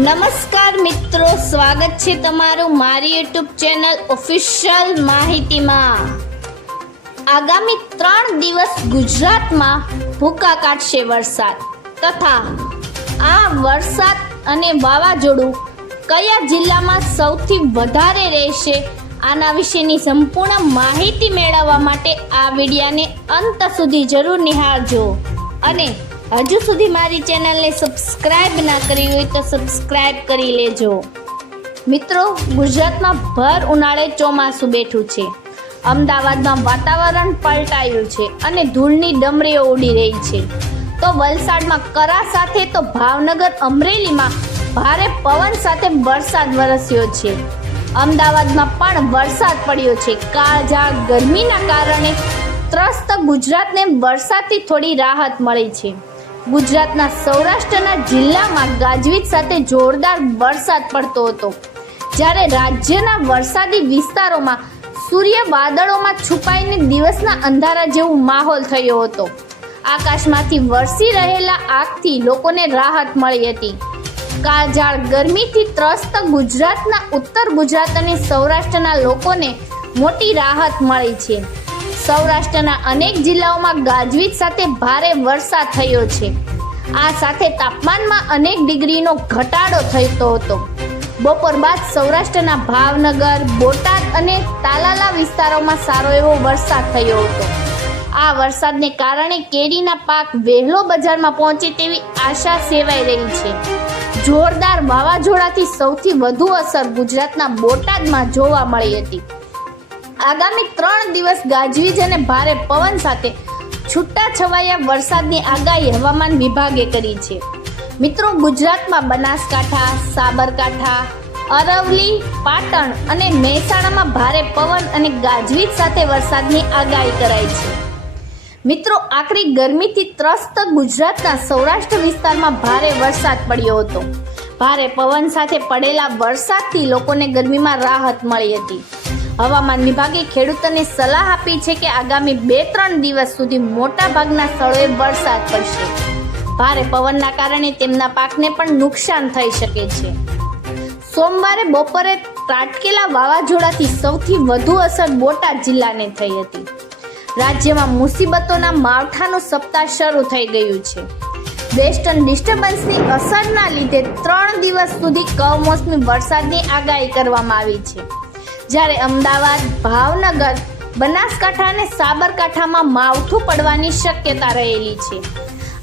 નમસ્કાર મિત્રો, સ્વાગત છે તમારું મારી યુટ્યુબ ચેનલ ઓફિશિયલ માહિતીમાં. આગામી ત્રણ દિવસ ગુજરાતમાં ભૂકા કાઢશે વરસાદ તથા આ વરસાદ અને વાવાઝોડું કયા જિલ્લામાં સૌથી વધારે રહેશે આના વિશેની સંપૂર્ણ માહિતી મેળવવા માટે આ વિડીયાને અંત સુધી જરૂર નિહાળજો. અને હજુ સુધી મારી ચેનલને સબસ્ક્રાઇબ ના કરી હોય તો સબસ્ક્રાઇબ કરી લેજો. મિત્રો, ગુજરાતમાં ભર ઉનાળે ચોમાસું બેઠું છે. અમદાવાદમાં વાતાવરણ પલટાયું છે અને ધૂળની ડમરીઓ ઉડી રહી છે. તો વલસાડમાં કરા સાથે તો ભાવનગર અમરેલીમાં ભારે પવન સાથે વરસાદ વરસ્યો છે. અમદાવાદમાં પણ વરસાદ પડ્યો છે. કાળઝાળ ગરમીના કારણે ત્રસ્ત ગુજરાતને વરસાદથી થોડી રાહત મળી છે. ગુજરાતના સૌરાષ્ટ્રના જિલ્લામાં ગાજવીજ સાથે જોરદાર વરસાદ પડતો હતો. જ્યારે રાજ્યના વરસાદી વિસ્તારોમાં સૂર્ય વાદળોમાં છુપાઈને દિવસના અંધારા જેવો માહોલ થયો હતો. આકાશમાંથી વરસી રહેલા આગથી લોકોને રાહત મળી હતી. કાળઝાળ ગરમીથી ત્રસ્ત ગુજરાતના ઉત્તર ગુજરાત અને સૌરાષ્ટ્રના લોકોને મોટી રાહત મળી છે. સૌરાષ્ટ્રના અનેક જિલ્લાઓમાં ગાજવીજ સાથે ભારે વરસાદ થયો છે. આ સાથે તાપમાનમાં અનેક ડિગ્રીનો ઘટાડો થતો હતો. બપોર બાદ સૌરાષ્ટ્રના ભાવનગર, બોટાદ અને તાલાલા વિસ્તારોમાં સારો એવો વરસાદ થયો હતો. આ વરસાદને કારણે કેરીના પાક વહેલો બજારમાં પહોંચે તેવી આશા સેવાઈ રહી છે. જોરદાર વાવાઝોડાથી સૌથી વધુ અસર ગુજરાતના બોટાદમાં જોવા મળી હતી. આગામી ત્રણ દિવસ ગાજવીજ અને ભારે પવન સાથે છૂટા છવાયા વરસાદની આગાહી હવામાન વિભાગે કરી છે. મિત્રો, ગુજરાતમાં બનાસકાંઠા, સાબરકાંઠા અરવલી પાટણ અને મહેસાણામાં ભારે પવન અને ગાજવીજ સાથે વરસાદની આગાહી કરાઈ છે. મિત્રો આકરી ગરમીથી ત્રસ્ત ગુજરાતના સૌરાષ્ટ્ર વિસ્તારમાં ભારે વરસાદ પડ્યો હતો. ભારે પવન સાથે પડેલા વરસાદથી લોકોને ગરમીમાં રાહત મળી હતી. હવામાન વિભાગે ખેડૂતોને સલાહ આપી છે કે આગામી બે ત્રણ દિવસ સુધી મોટા ભાગના સ્થળોએ વરસાદ પડશે. ભારે પવનના કારણે તેમના પાકને પણ નુકસાન થઈ શકે છે. સોમવારે બપોરે ત્રાટકેલા વાવાઝોડાથી સૌથી વધુ અસર બોટાદ જિલ્લાને થઈ હતી. રાજ્યમાં મુસીબતોના માવઠાનું સપ્તાહ શરૂ થઈ ગયું છે. વેસ્ટર્ન ડિસ્ટર્બન્સની અસરના લીધે ત્રણ દિવસ સુધી કમોસમી વરસાદની આગાહી કરવામાં આવી છે. જ્યારે અમદાવાદ, ભાવનગર, બનાસકાંઠા અને સાબરકાંઠામાં માવઠું પડવાની શક્યતા રહેલી છે.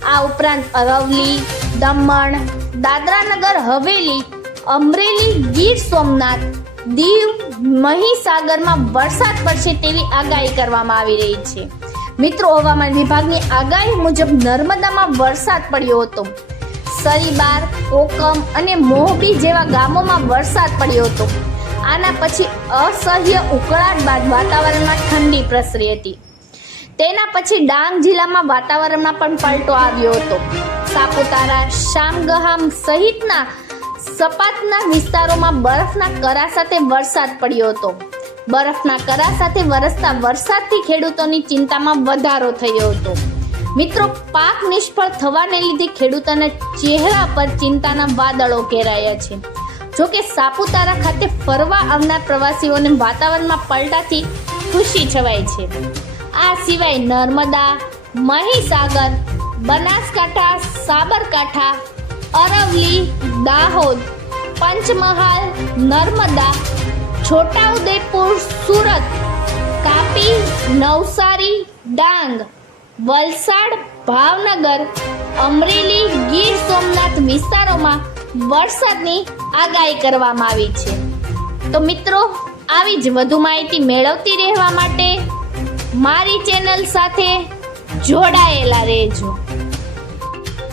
આ ઉપરાંત અરવલી દમણ, દાદરાનગર, હવેલી, અમરેલી, ગીર સોમનાથ, દીવ, મહીસાગરમાં વરસાદ પડશે તેવી આગાહી કરવામાં આવી રહી છે. મિત્રો, હવામાન વિભાગની આગાહી મુજબ નર્મદામાં વરસાદ પડ્યો હતો. સરીબાર કોકમ અને મોહબી જેવા ગામોમાં વરસાદ પડ્યો હતો. આના પછી અસહ્ય ઉકળાટ બાદ વાતાવરણમાં ઠંડી પ્રસરી હતી. તેના પછી ડાંગ જિલ્લામાં વાતાવરણમાં પણ પલટો આવ્યો હતો. સાપુતારા શામગહામ સહિતના સપાટના વિસ્તારોમાં બરફના કરા સાથે વરસાદ પડ્યો હતો. બરફના કરા સાથે વરસતા વરસાદથી ખેડૂતોની ચિંતામાં વધારો થયો હતો. મિત્રો, પાક નિષ્ફળ થવાને લીધે ખેડૂતોના ચહેરા પર ચિંતાના વાદળો ઘેરાયા છે. જોકે સાપુતારા ખાતે ફરવા આવનાર પ્રવાસીઓને વાતાવરણમાં પલટાથી ખુશી છવાય છે. આ સિવાય નર્મદા, મહીસાગર, બનાસકાંઠા, સાબરકાંઠા અરવલી દાહોદ, પંચમહાલ, નર્મદા, છોટાઉદેપુર, સુરત તાપી નવસારી, ડાંગ, વલસાડ, ભાવનગર, અમરેલી, ગીર સોમનાથ વિસ્તારોમાં વરસાદની આગાહી કરવામાં આવી છે. તો મિત્રો, આવી જ વધુ માહિતી મેળવતી રહેવા માટે મારી ચેનલ સાથે જોડાયેલા રહેજો.